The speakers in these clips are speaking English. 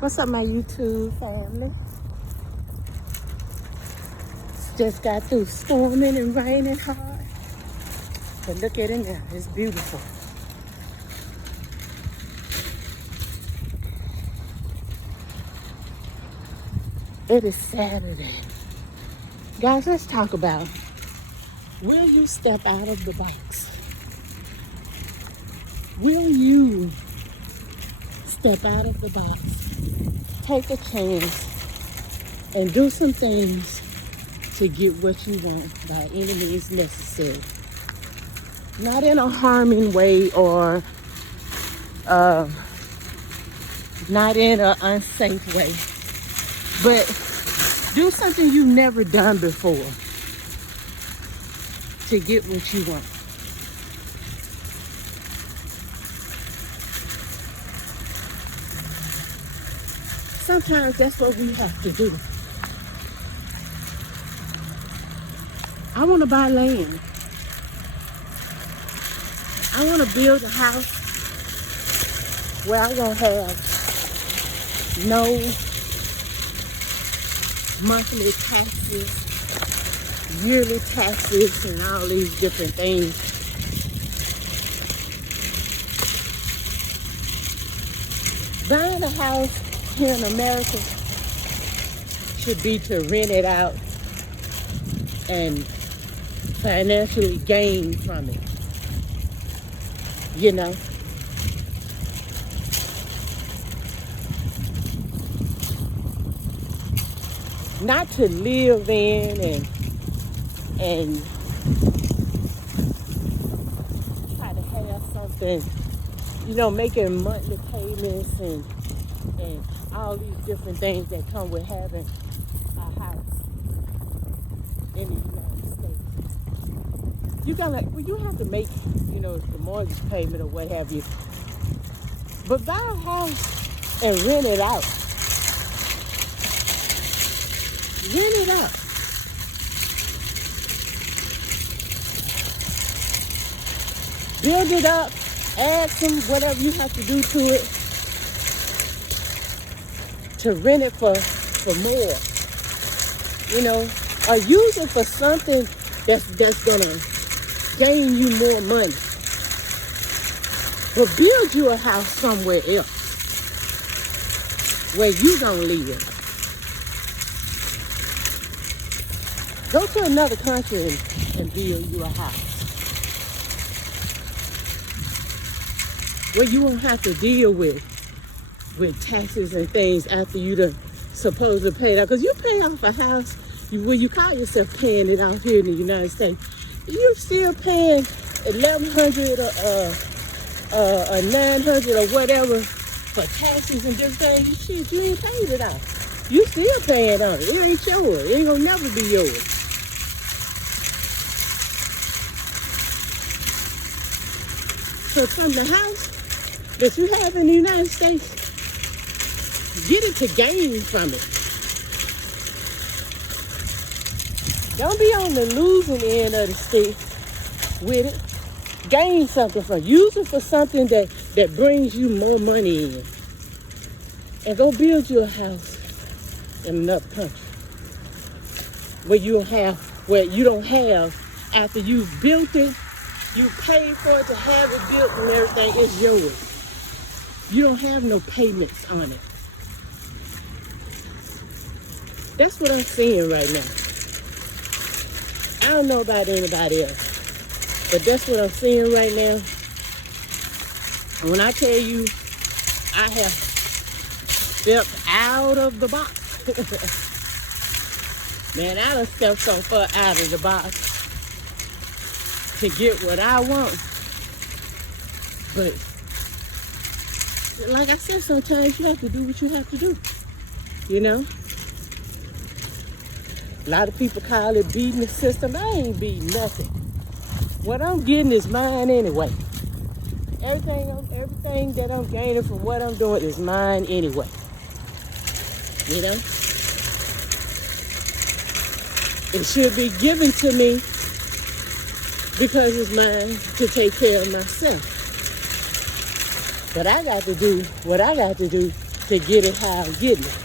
What's up, my YouTube family? Just got through storming and raining hard. But look at it now. It's beautiful. It is Saturday. Guys, let's talk about, will you step out of the box? Will you step out of the box, take a chance, and do some things to get what you want by any means necessary? Not in a harming way or not in an unsafe way, but do something you've never done before to get what you want. Sometimes that's what we have to do. I want to buy land. I want to build a house where I won't have no monthly taxes, yearly taxes, and all these different things. Buying a house here in America should be to rent it out and financially gain from it. You know? Not to live in and try to have something, you know, making monthly payments and all these different things that come with having a house in the United States. You have to make, you know, the mortgage payment or what have you. But buy a house and rent it out. Rent it out. Build it up. Add some whatever you have to do to it to rent it for more. You know, or use it for something that's gonna gain you more money. But build you a house somewhere else where you gonna live. Go to another country and build you a house where you won't have to deal with taxes and things after you done supposed to pay it off. Because you pay off a house, when you call yourself paying it off here in the United States, you're still paying $1,100 or $900 or whatever for taxes and different things. Shit, you ain't paid it off. You still paying on it. It ain't yours. It ain't gonna never be yours. So from the house that you have in the United States, get it to gain from it. Don't be on the losing end of the stick with it. Gain something from it. Use it for something that brings you more money in. And go build you a house in another country where you don't have, after you've built it, you paid for it to have it built and everything, it's yours. You don't have no payments on it. That's what I'm seeing right now. I don't know about anybody else, but that's what I'm seeing right now. And when I tell you I have stepped out of the box, man, I done stepped so far out of the box to get what I want. But like I said, sometimes you have to do what you have to do, you know? A lot of people call it beating the system. I ain't beating nothing. What I'm getting is mine anyway. Everything that I'm gaining from what I'm doing is mine anyway. You know? It should be given to me because it's mine to take care of myself. But I got to do what I got to do to get it how I'm getting it.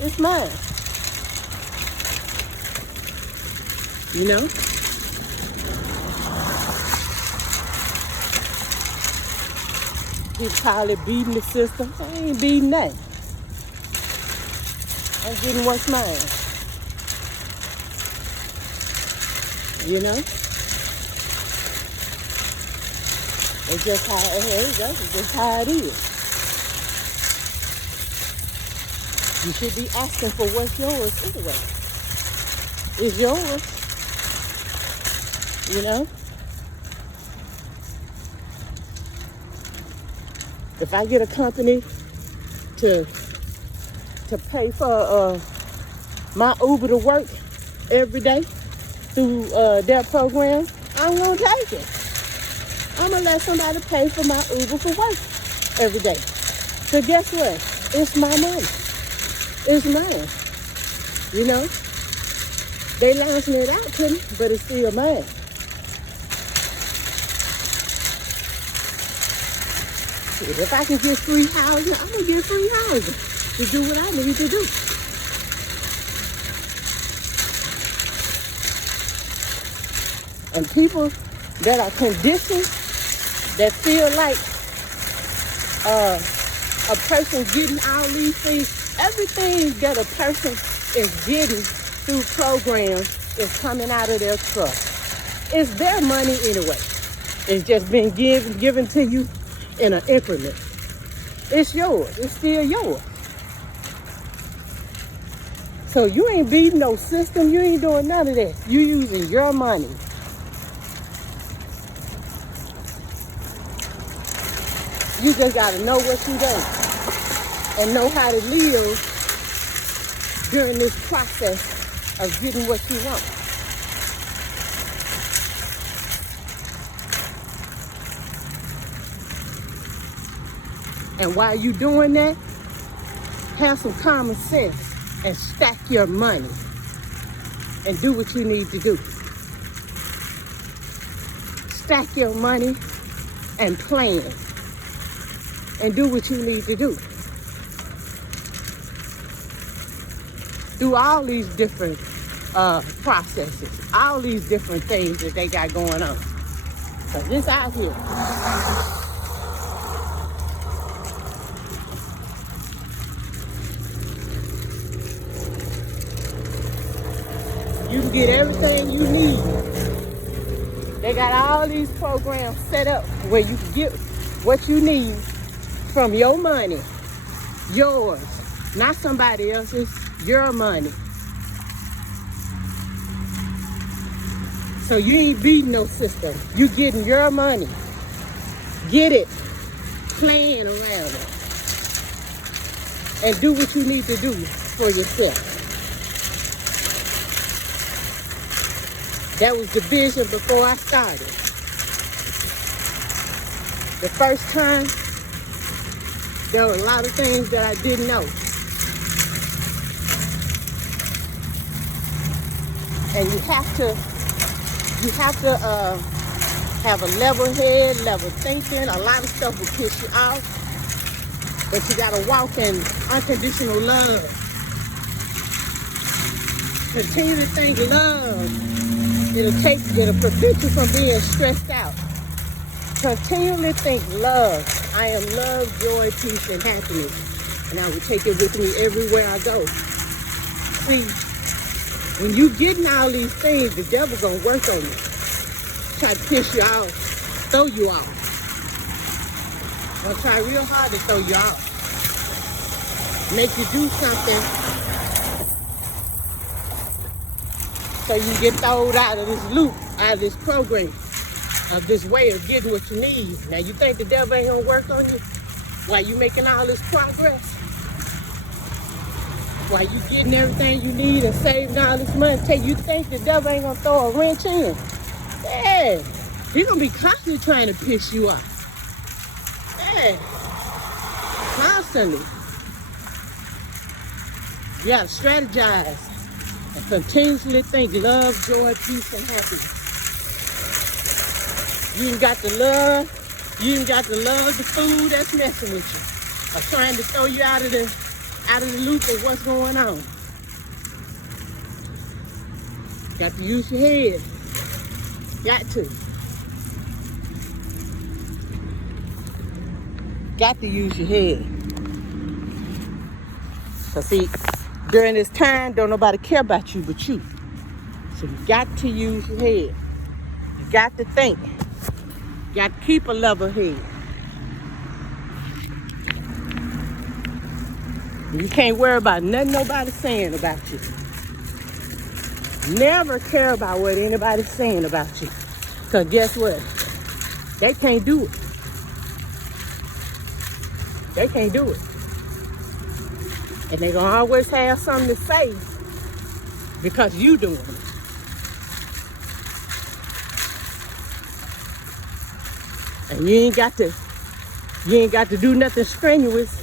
It's mine. You know? People call it beating the system. I ain't beating that. I'm getting what's mine. You know? It's just how it's just how it is. You should be asking for what's yours anyway. It's yours. You know? If I get a company to pay for my Uber to work every day through their program, I'm gonna take it. I'm gonna let somebody pay for my Uber for work every day. So guess what? It's my money. It's mine. You know? They licensing it out to me, but it's still mine. If I can get free housing, I'm gonna get free housing to do what I need to do. And people that are conditioned, that feel like a person getting all these things, everything that a person is getting through programs is coming out of their trust. It's their money anyway. It's just been given to you in an increment. It's yours. It's still yours. So you ain't beating no system. You ain't doing none of that. You using your money. You just got to know what you done and know how to live during this process of getting what you want. And while you doing that, have some common sense and stack your money and do what you need to do. Stack your money and plan and do what you need to do. Do all these different processes, all these different things that they got going on. So this out here. You can get everything you need. They got all these programs set up where you can get what you need from your money, yours, not somebody else's, your money. So you ain't beating no system. You getting your money. Get it. Plan around it. And do what you need to do for yourself. That was the vision before I started. The first time, there were a lot of things that I didn't know. And you have to have a level head, level thinking. A lot of stuff will piss you off. But you gotta walk in unconditional love. Continue to think love. It'll prevent you from being stressed out. Continually think love. I am love, joy, peace, and happiness. And I will take it with me everywhere I go. See, when you getting all these things, the devil gonna work on you. Try to piss you off, throw you off. Gonna try real hard to throw you off. Make you do something so you get thrown out of this loop, out of this program, of this way of getting what you need. Now you think the devil ain't gonna work on you while you making all this progress? While you getting everything you need and saving all this money, you think the devil ain't gonna throw a wrench in? Yeah, he's gonna be constantly trying to piss you off. Yeah, constantly. You gotta strategize and continuously think love, joy, peace, and happiness. You ain't got to love the food that's messing with you. are trying to throw you out of the loop of what's going on. Got to use your head. Got to. Got to use your head. Cause see, during this time, don't nobody care about you but you. So you got to use your head. You got to think. You got to keep a level head. You can't worry about nothing nobody's saying about you. Never care about what anybody's saying about you. Because guess what? They can't do it. They can't do it. And they're going to always have something to say because you doing it. And you ain't got to do nothing strenuous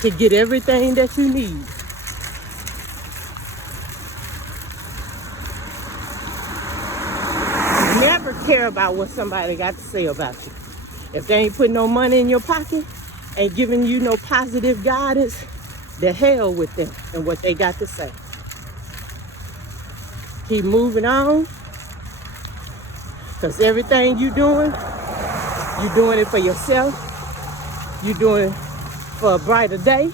to get everything that you need. Never care about what somebody got to say about you. If they ain't putting no money in your pocket, ain't giving you no positive guidance, the hell with them and what they got to say. Keep moving on. Because everything you're doing it for yourself. You're doing it for a brighter day.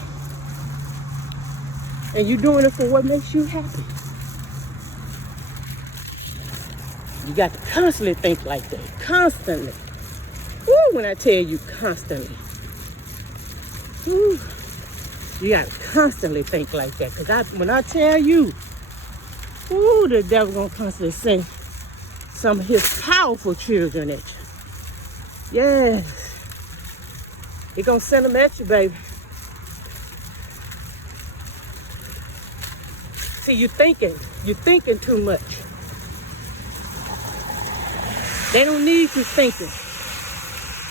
And you're doing it for what makes you happy. You got to constantly think like that. Constantly. Woo, when I tell you constantly. Woo, you got to constantly think like that. Because when I tell you, woo, the devil going to constantly send some of his powerful children at you. Yes. He going to send them at you, baby. See, you're thinking too much. They don't need you thinking.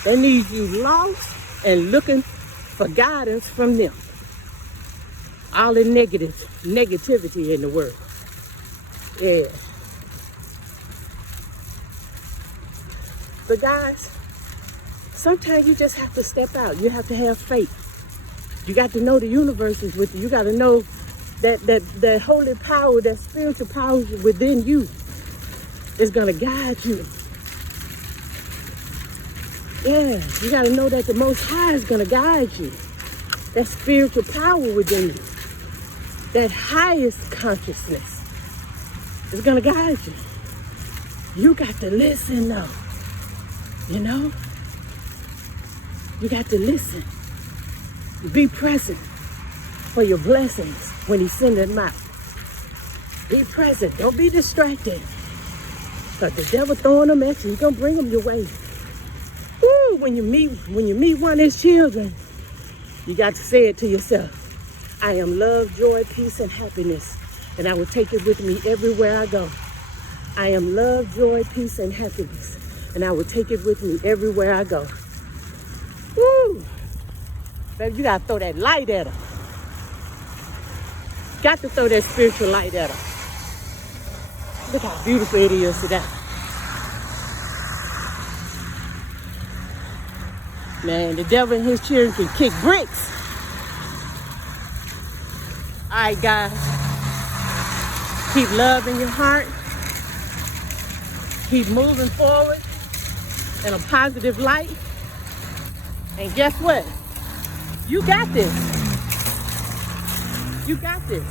They need you lost and looking for guidance from them. All the negativity in the world. Yeah. But guys, sometimes you just have to step out. You have to have faith. You got to know the universe is with you. You got to know that holy power, that spiritual power within you is going to guide you. Yeah, you got to know that the Most High is going to guide you. That spiritual power within you, that highest consciousness is going to guide you. You got to listen though, you know? You got to listen. Be present for your blessings when He sends them out. Be present. Don't be distracted. Because the devil throwing them at you, he's going to bring them your way. Woo, when you meet one of His children, you got to say it to yourself. I am love, joy, peace, and happiness. And I will take it with me everywhere I go. I am love, joy, peace, and happiness. And I will take it with me everywhere I go. Woo! Baby, you got to throw that light at her. Got to throw that spiritual light at her. Look how beautiful it is today. Man, the devil and his children can kick bricks. All right, guys. Keep love in your heart. Keep moving forward in a positive light. And guess what? You got this. You got this.